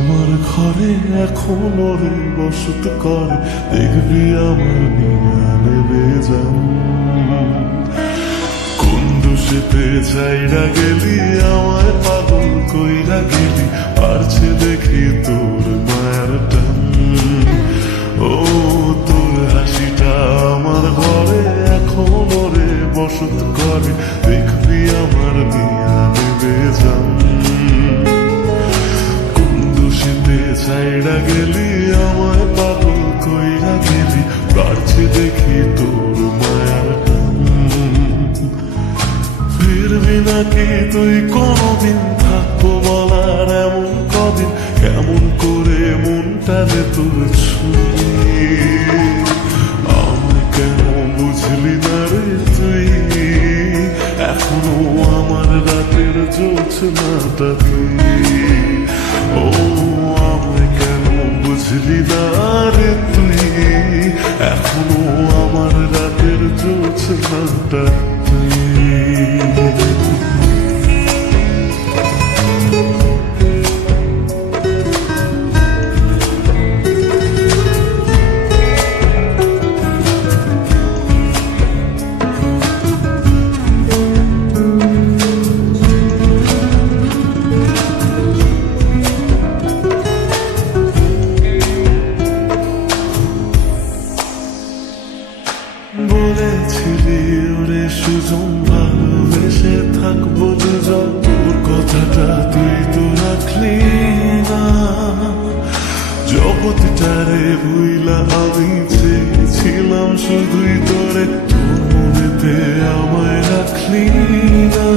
আমার ঘরে এখনো রে বসত করে, দেখবি আমার নিয়া নেবে যান। কোন দোষেতে চাইরা গেলি আমায় পাগল কইরা গেলি, পারছে দেখি তোর মায়ের টান। ও তোর হাসিটা আমার ঘরে এখনো রে বসত করে, দেখবি আমার নিয়া নেবে যান। চাইরা গেলি আমায় পাগল কইরা গেলি, পারছি দেখি তোর মায়ার টান। ফিরবি নাকি তুই কোনদিন, থাকবো বলার এমন কদিন, কেমন করে মনটারে তোর ছুঁয়ে। আমায় কেন বুঝলি না রে তুই, এখনো আমার রাতের জোছনাটা তুই। ও বুঝলি না রে তুই, এখনো আমার রাতের জোছনাটা তুই। বলেছিলি ওরে সুজন ভালোবেসে থাকবো দুজন, তোর কথাটা তুই তো রাখলি না। জগৎটারে ভুইলা আমি চেয়েছিলাম শুধুই তোরে, তোর মনেতে আমায় রাখলি না।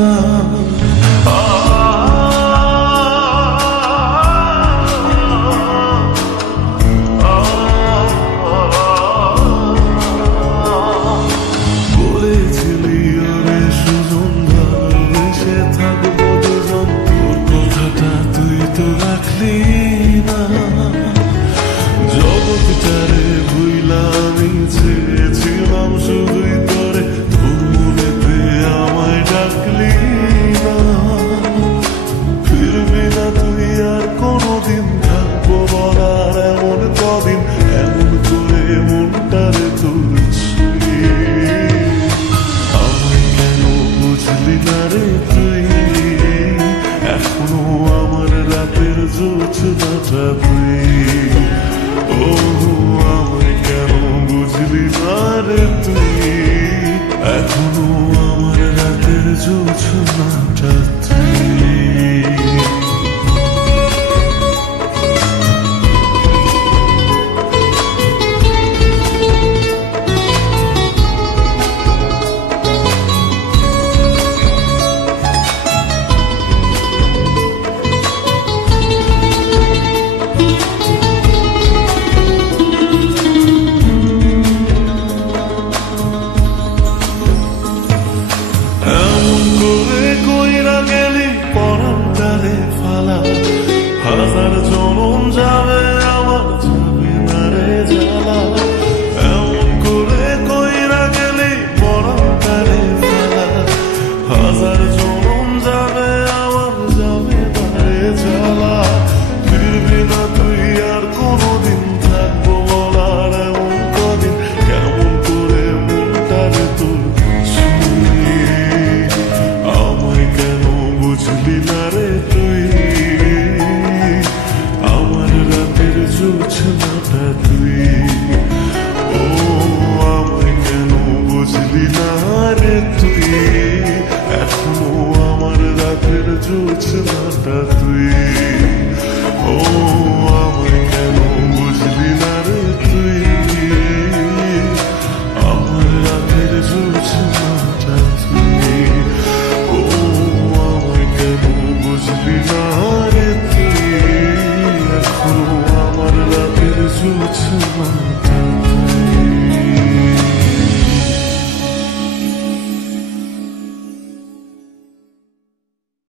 জগৎটারে ভুইলা আমি চেয়েছিলাম শুধুই তোরে, তোর মনেতে আমায় ডাকলি না। ফিরবি না তুই আর কোনদিন, থাকবো বলার এমন কদিন, এমন করে মনটারে তোর ছুঁয়ে। আমায় কেন বুঝলি না রে তুই, এখনো আমার রাতের জোছনাটা তুই। ও আমায় কেন বুঝলি না রে তুই, এখনো আমার রাতের জোছনাটা তুই।